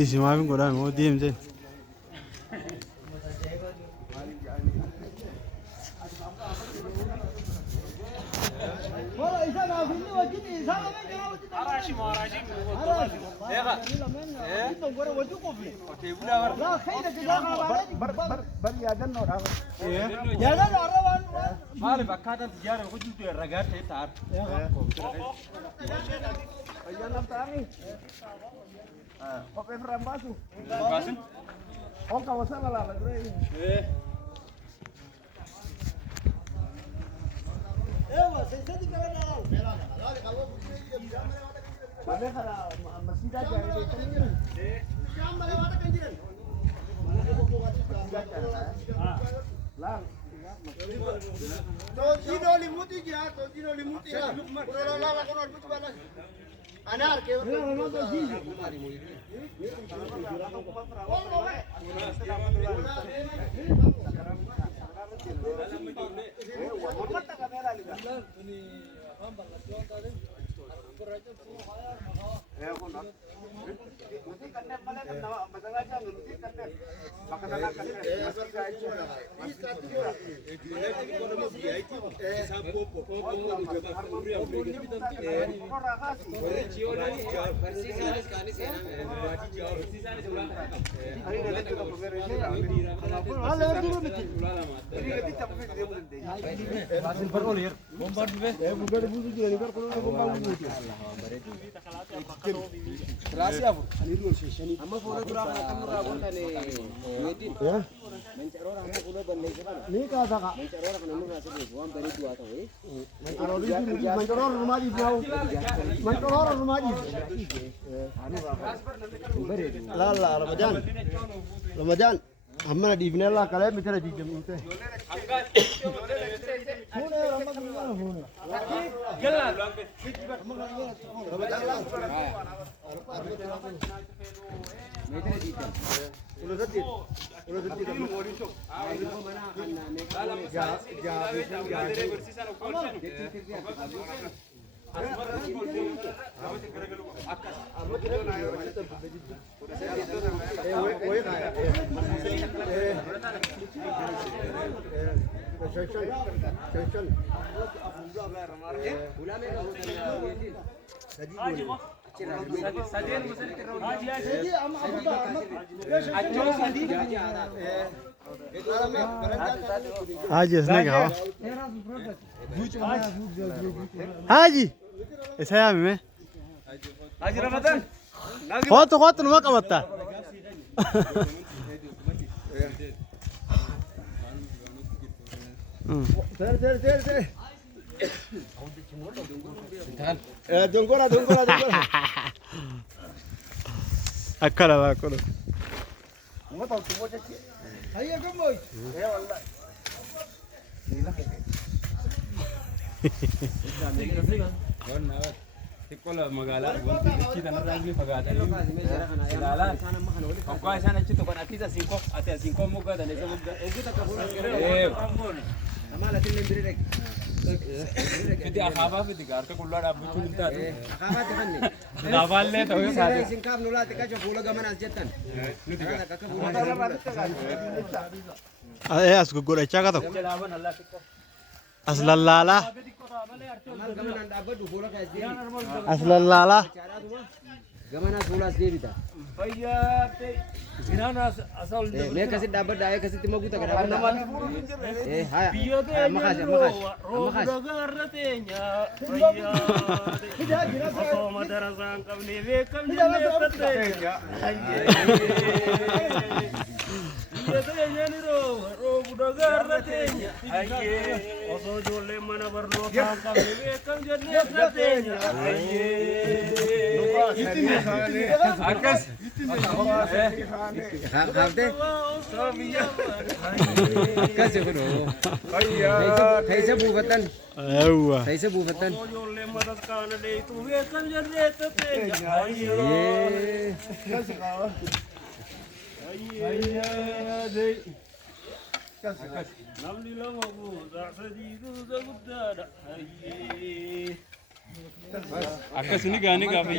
Isi maafin godaan moo deemteen. Ramadan हमने डीपने ला करे मित्र जी जमते Haji isne kहा Haji saya me Haji Ramadan Khat numa qamatta Ter Dongora Akkala akkala Hayya gamboy wallahi Tikkola magaalaa wanti ichi tanarraa illee fagaatanii ilaalaa okkoo isaan achitti kon atiisa siinqoo ati siinqoo moggaa dandeessa moggaa eegi takka fuula Amala tillee biree Fidi akhaabaa fidi harka qullaa dhaabbachuun hin taatu. Akhaabaa tifanne. Dhaabaallee ta'uu yoo taate. Isin kaaf nulaa xiqqaa fuula gamanaas jettan. Nuti gaa. As goggodhachaa ka ta'u. As lallaalaa. As lallaalaa. Gamana sulas deebita. Fayyaate. Inaan asal Mee akkasitti dhaabbadha akkasitti maguuta gara dhaabbadha. Haya. biyyoota Makaasi eenyuu makaasi. roobu dhagaarra teenya fayyaate. Osoo madarasaan qabnee beekam jennee fatteenya. biyyoota eenyaan roobu dhagaarra teenya. Osoo ijoolleen mana barnootaan qabnee beekam jennee fatteenya. Akkas. Haftee. Akkasi kun. Keessa buufatan. Keessa buufatan. Ijoolleen madarasaan leetu beekam jennee fatteenya. Namni lama goota sadii goota guddaadha. Akkasuma gaanii gaafa